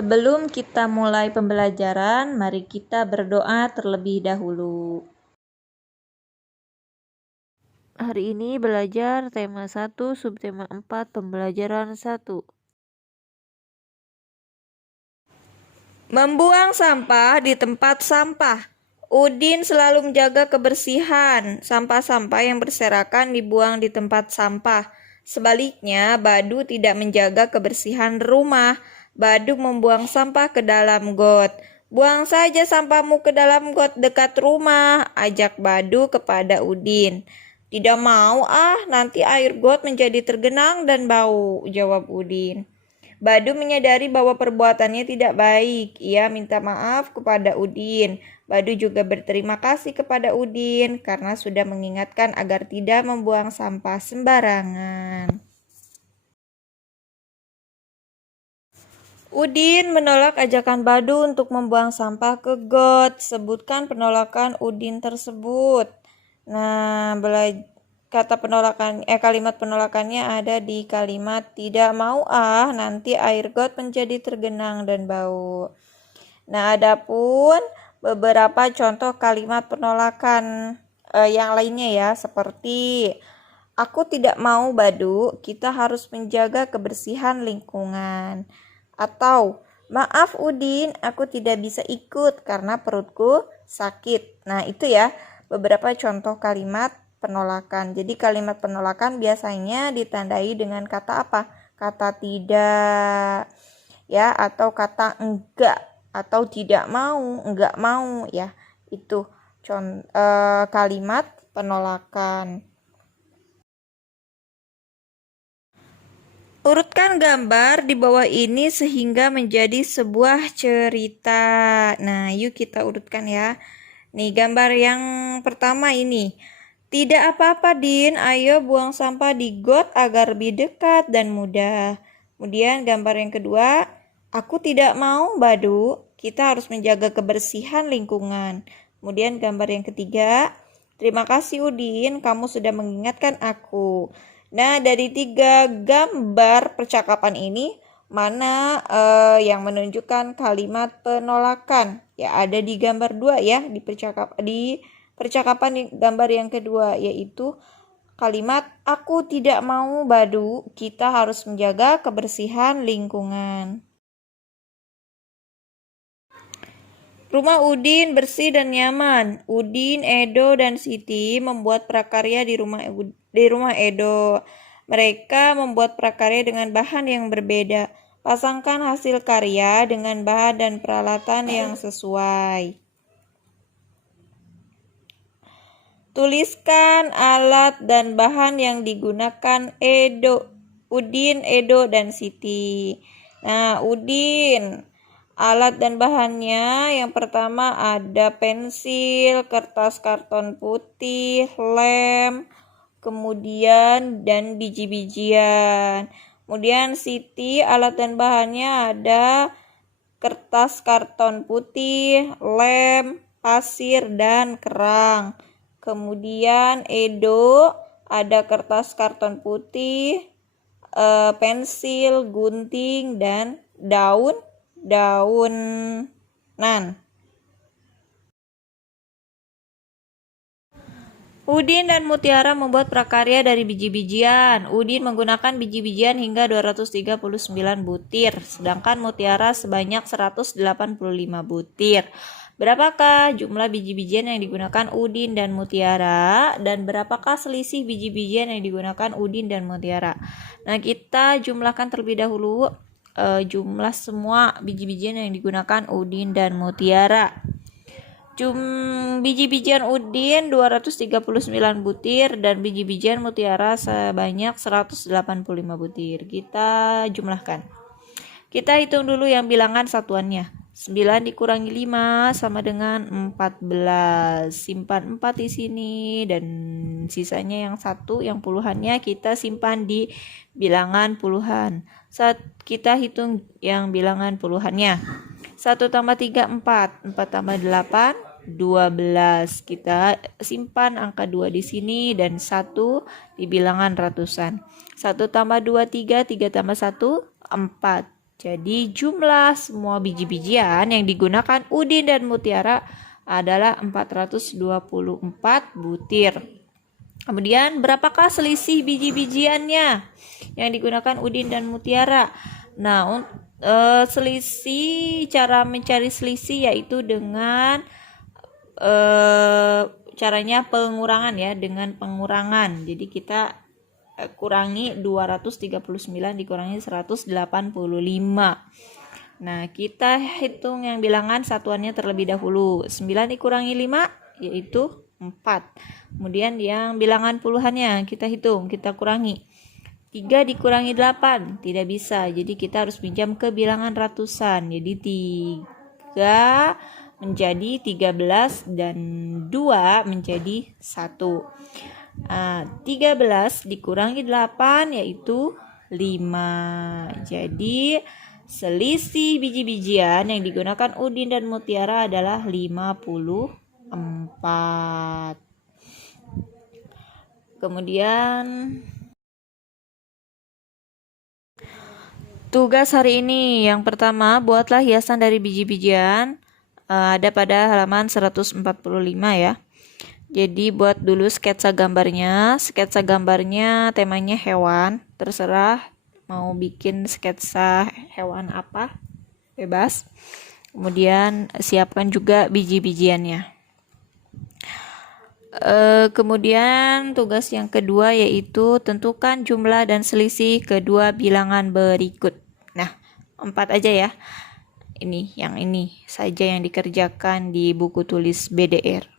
Sebelum kita mulai pembelajaran, mari kita berdoa terlebih dahulu. Hari ini belajar tema 1, subtema 4, pembelajaran 1. Membuang sampah di tempat sampah. Udin selalu menjaga kebersihan. Sampah-sampah yang berserakan dibuang di tempat sampah. Sebaliknya, Badu tidak menjaga kebersihan rumah. Badu membuang sampah ke dalam got. Buang saja sampahmu ke dalam got dekat rumah, ajak Badu kepada Udin. Tidak mau nanti air got menjadi tergenang dan bau, jawab Udin. Badu menyadari bahwa perbuatannya tidak baik. Ia minta maaf kepada Udin. Badu juga berterima kasih kepada Udin karena sudah mengingatkan agar tidak membuang sampah sembarangan. Udin menolak ajakan Badu untuk membuang sampah ke got. Sebutkan penolakan Udin tersebut. Nah, kalimat penolakannya ada di kalimat tidak mau nanti air got menjadi tergenang dan bau. Nah, adapun beberapa contoh kalimat penolakan yang lainnya ya, seperti aku tidak mau Badu, kita harus menjaga kebersihan lingkungan. Atau maaf Udin, aku tidak bisa ikut karena perutku sakit. Nah, itu ya beberapa contoh kalimat penolakan. Jadi kalimat penolakan biasanya ditandai dengan kata apa? Kata tidak ya, atau kata enggak, atau tidak mau, enggak mau ya. Itu kalimat penolakan. Urutkan gambar di bawah ini sehingga menjadi sebuah cerita. Nah, yuk kita urutkan ya. Nih, gambar yang pertama ini. Tidak apa-apa, Din. Ayo buang sampah di got agar lebih dekat dan mudah. Kemudian gambar yang kedua. Aku tidak mau, Badu. Kita harus menjaga kebersihan lingkungan. Kemudian gambar yang ketiga. Terima kasih, Udin. Kamu sudah mengingatkan aku. Nah, dari 3 gambar percakapan ini, mana yang menunjukkan kalimat penolakan? Ya, ada di gambar 2 ya, di percakapan gambar yang kedua, yaitu kalimat aku tidak mau Badu, kita harus menjaga kebersihan lingkungan. Rumah Udin bersih dan nyaman. Udin, Edo, dan Siti membuat prakarya di rumah Edo. Mereka membuat prakarya dengan bahan yang berbeda. Pasangkan hasil karya dengan bahan dan peralatan yang sesuai. Tuliskan alat dan bahan yang digunakan Udin, Edo, dan Siti. Nah, Udin, alat dan bahannya yang pertama ada pensil, kertas karton putih, lem, kemudian dan biji-bijian. Kemudian Siti, alat dan bahannya ada kertas karton putih, lem, pasir, dan kerang. Kemudian Edo ada kertas karton putih, pensil, gunting, dan daunan. Udin dan Mutiara membuat prakarya dari biji-bijian. Udin menggunakan biji-bijian hingga 239 butir, sedangkan Mutiara sebanyak 185 butir. Berapakah jumlah biji-bijian yang digunakan Udin dan Mutiara, dan berapakah selisih biji-bijian yang digunakan Udin dan Mutiara? Nah, kita jumlahkan terlebih dahulu jumlah semua biji-bijian yang digunakan Udin dan Mutiara. Biji-bijian Udin 239 butir dan biji-bijian Mutiara sebanyak 185 butir. Kita jumlahkan. Kita hitung dulu yang bilangan satuannya. 9 dikurangi 5 sama dengan 14. Simpan 4 di sini dan sisanya yang 1, yang puluhannya kita simpan di bilangan puluhan. Saat kita hitung yang bilangan puluhannya. 1 tambah 3, 4. 4 tambah 8, 12. Kita simpan angka 2 di sini dan 1 di bilangan ratusan. 1 tambah 2, 3. 3 tambah 1, 4. Jadi jumlah semua biji-bijian yang digunakan Udin dan Mutiara adalah 424 butir. Kemudian berapakah selisih biji-bijiannya yang digunakan Udin dan Mutiara? Nah, cara mencari selisih yaitu dengan caranya pengurangan ya, dengan pengurangan. Jadi kita kurangi 239 dikurangi 185. Nah, kita hitung yang bilangan satuannya terlebih dahulu. 9 dikurangi 5 yaitu 4. Kemudian yang bilangan puluhannya kita hitung, kita kurangi. 3 dikurangi 8 tidak bisa. Jadi kita harus pinjam ke bilangan ratusan. Jadi 3 menjadi 13 dan 2 menjadi 1. 13 dikurangi 8 yaitu 5. Jadi selisih biji-bijian yang digunakan Udin dan Mutiara adalah 54. Kemudian tugas hari ini yang pertama, buatlah hiasan dari biji-bijian. Ada pada halaman 145 ya. Jadi buat dulu sketsa gambarnya. Sketsa gambarnya temanya hewan. Terserah mau bikin sketsa hewan apa, bebas. Kemudian siapkan juga biji-bijiannya. Kemudian tugas yang kedua yaitu tentukan jumlah dan selisih kedua bilangan berikut. Nah, 4 aja ya. Yang ini saja yang dikerjakan di buku tulis BDR.